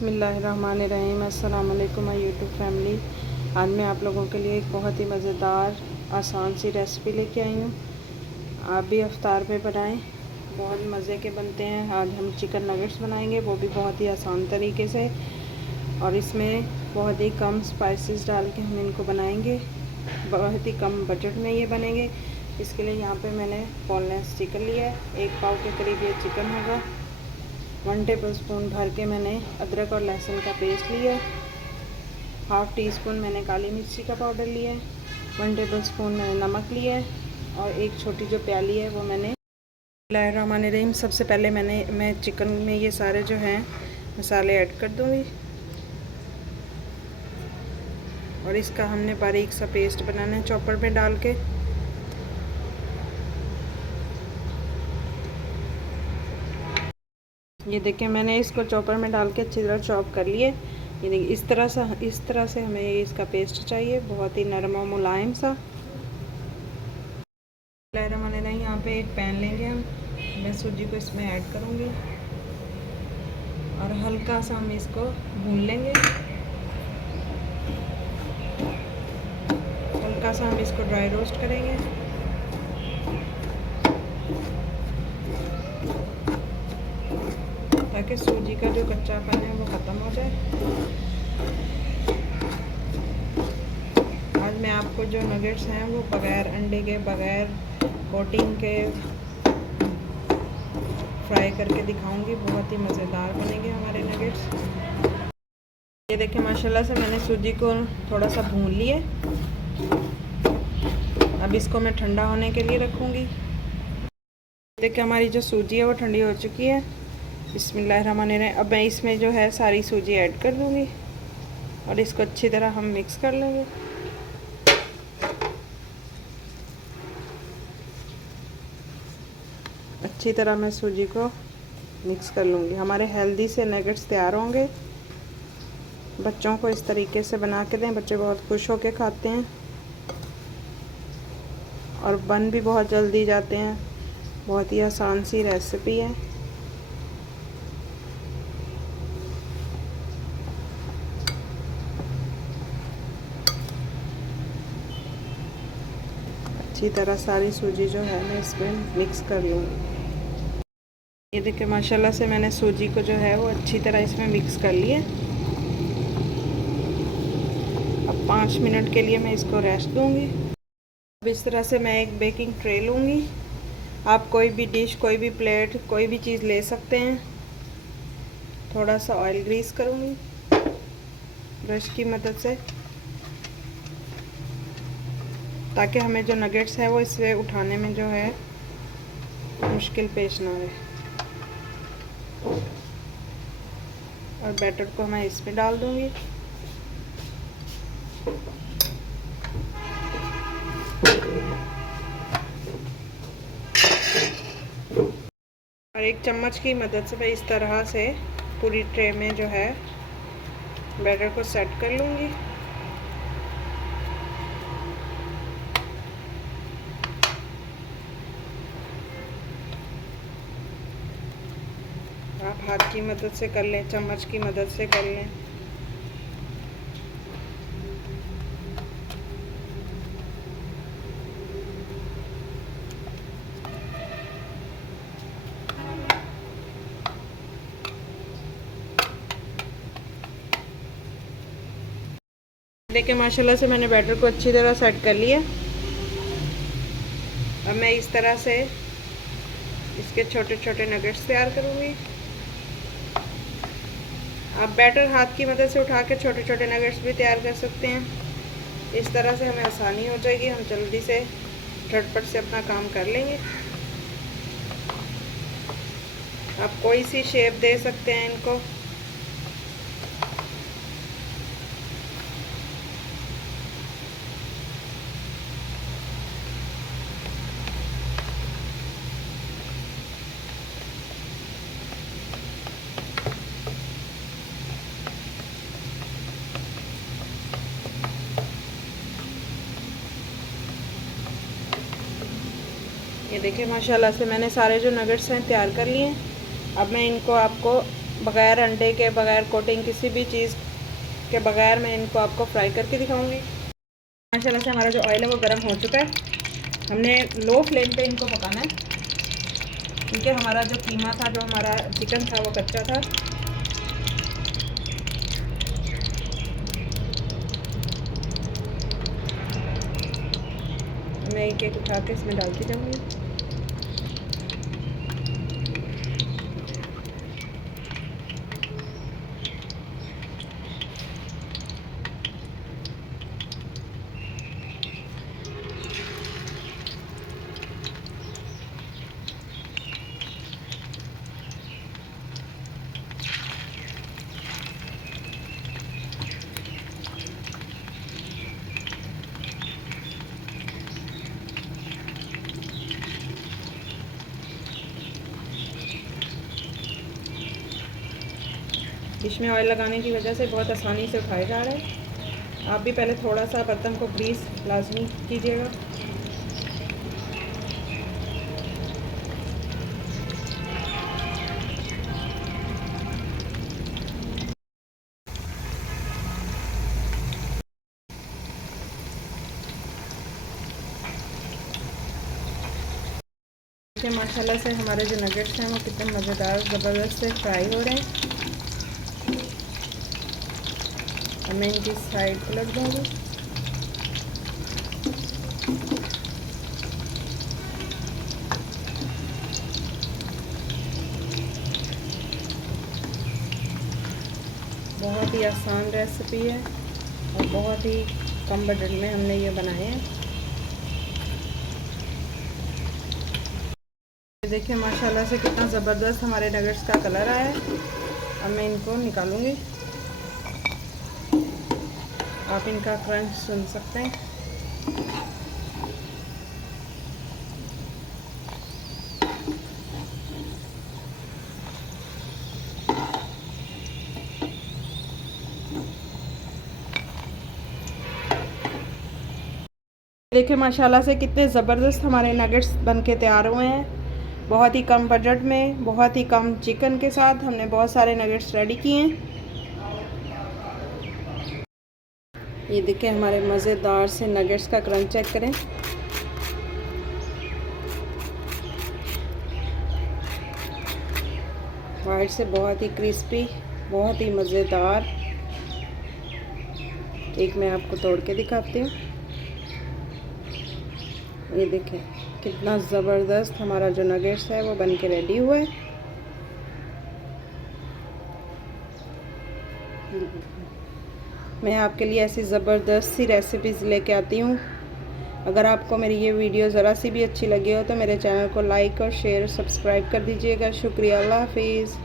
बिस्मिल्लाहिर्रहमानिर्रहीम। अस्सलाम वालेकुम माय यूट्यूब फैमिली। आज मैं आप लोगों के लिए एक बहुत ही मज़ेदार आसान सी रेसिपी लेके आई हूँ। आप भी इफ्तार पे बनाएं, बहुत मज़े के बनते हैं। आज हम चिकन नगेट्स बनाएंगे, वो भी बहुत ही आसान तरीके से, और इसमें बहुत ही कम स्पाइसेस डाल के हम इनको बनाएंगे। बहुत ही कम बजट में ये बनेंगे। इसके लिए यहाँ पे मैंने बोनलेस चिकन लिया है। 1 पाव के करीब ये चिकन होगा। 1 टेबल स्पून भर के मैंने अदरक और लहसुन का पेस्ट लिया है। 1/2 टीस्पून मैंने काली मिर्ची का पाउडर लिया है। 1 टेबल स्पून मैंने नमक लिया है, और एक छोटी जो प्याली है वो मैंने। बिस्मिल्लाहिर्रहमानिर्रहीम। सबसे पहले मैं चिकन में ये सारे जो हैं मसाले ऐड कर दूँगी, और इसका हमने बारीक सा पेस्ट बनाना है चॉपर में डाल के। ये देखिए, मैंने इसको चॉपर में डाल के अच्छी तरह चॉप कर लिए। ये देखिए, इस तरह से हमें इसका पेस्ट चाहिए, बहुत ही नरम और मुलायम सा। यहाँ पे एक पैन लेंगे हम। मैं सूजी को इसमें ऐड करूँगी, और हल्का सा हम इसको भून लेंगे। हल्का सा हम इसको ड्राई रोस्ट करेंगे। ताकि सूजी का जो कच्चापन है वो ख़त्म हो जाए। आज मैं आपको जो नगेट्स हैं वो बग़ैर अंडे के, बग़ैर कोटिंग के फ्राई करके दिखाऊंगी। बहुत ही मज़ेदार बनेंगे हमारे नगेट्स। ये देखिए, माशाल्लाह से मैंने सूजी को थोड़ा सा भून लिए। अब इसको मैं ठंडा होने के लिए रखूँगी। देखिए, हमारी जो सूजी है वो ठंडी हो चुकी है। बिस्मिल्लाहिर्रहमानिर्रहीम। अब मैं इसमें जो है सारी सूजी ऐड कर दूँगी, और इसको अच्छी तरह हम मिक्स कर लेंगे। अच्छी तरह मैं सूजी को मिक्स कर लूँगी। हमारे हेल्दी से नगेट्स तैयार होंगे। बच्चों को इस तरीके से बना के दें, बच्चे बहुत खुश होकर खाते हैं, और बन भी बहुत जल्दी जाते हैं। बहुत ही आसान सी रेसिपी है। अच्छी तरह सारी सूजी जो है मैं इसमें मिक्स कर लूँगी। ये देखिए, माशाल्लाह से मैंने सूजी को जो है वो अच्छी तरह इसमें मिक्स कर लिया। अब 5 मिनट के लिए मैं इसको रेस्ट दूँगी। अब इस तरह से मैं एक बेकिंग ट्रे लूँगी। आप कोई भी डिश, कोई भी प्लेट, कोई भी चीज़ ले सकते हैं। थोड़ा सा ऑयल ग्रीस करूँगी ब्रश की मदद से, ताकि हमें जो नगेट्स है वो इससे उठाने में जो है मुश्किल पेश ना आए। और बैटर को मैं इसमें डाल दूँगी। और एक चम्मच की मदद से मैं इस तरह से पूरी ट्रे में जो है बैटर को सेट कर लूँगी। आप हाथ की मदद से कर लें, चम्मच की मदद से कर लें। देखिए, माशाल्लाह से मैंने बैटर को अच्छी तरह सेट कर लिया। अब मैं इस तरह से इसके छोटे छोटे नगेट्स तैयार करूँगी। आप बैटर हाथ की मदद से उठा के छोटे छोटे नगेट्स भी तैयार कर सकते हैं। इस तरह से हमें आसानी हो जाएगी, हम जल्दी से झटपट से अपना काम कर लेंगे। आप कोई सी शेप दे सकते हैं इनको। ये देखिए, माशाल्लाह से मैंने सारे जो नगेट्स हैं तैयार कर लिए हैं। अब मैं इनको आपको बग़ैर अंडे के, बग़ैर कोटिंग किसी भी चीज़ के बग़ैर मैं इनको आपको फ्राई करके दिखाऊंगी। माशाल्लाह से हमारा जो ऑयल है वो गर्म हो चुका है। हमने लो फ्लेम पे इनको पकाना है क्योंकि हमारा जो कीमा था, जो हमारा चिकन था वो कच्चा था। मैं एक एक उठा के इसमें डालती जाऊँगी। डिश में ऑयल लगाने की वजह से बहुत आसानी से उठाया जा रहा है। आप भी पहले थोड़ा सा बर्तन को ग्रीस लाजमी कीजिएगा। देखिए माशाल्लाह से हमारे जो नगेट्स हैं वो कितने मज़ेदार ज़बरदस्त से फ्राई हो रहे हैं। अब मैं इनकी साइड पलट दूँगी। बहुत ही आसान रेसिपी है और बहुत ही कम बजट में हमने ये बनाए हैं। देखिए माशाल्लाह से कितना ज़बरदस्त हमारे नगेट्स का कलर आया है। अब मैं इनको निकालूंगी। आप इनका क्रंच सुन सकते हैं। देखिए माशाल्लाह से कितने ज़बरदस्त हमारे नगेट्स बन के तैयार हुए हैं। बहुत ही कम बजट में, बहुत ही कम चिकन के साथ हमने बहुत सारे नगेट्स रेडी किए हैं। ये देखिए हमारे मज़ेदार से नगेट्स का क्रंच चेक करें। वाइट से बहुत ही क्रिस्पी, बहुत ही मज़ेदार। एक मैं आपको तोड़ के दिखाती हूँ। ये देखें कितना ज़बरदस्त हमारा जो नगेट्स है वो बन के रेडी हुआ है। मैं आपके लिए ऐसी ज़बरदस्त सी रेसिपीज़ लेके आती हूँ। अगर आपको मेरी ये वीडियो ज़रा सी भी अच्छी लगी हो तो मेरे चैनल को लाइक और शेयर और सब्सक्राइब कर दीजिएगा। शुक्रिया। अल्लाह हाफिज़।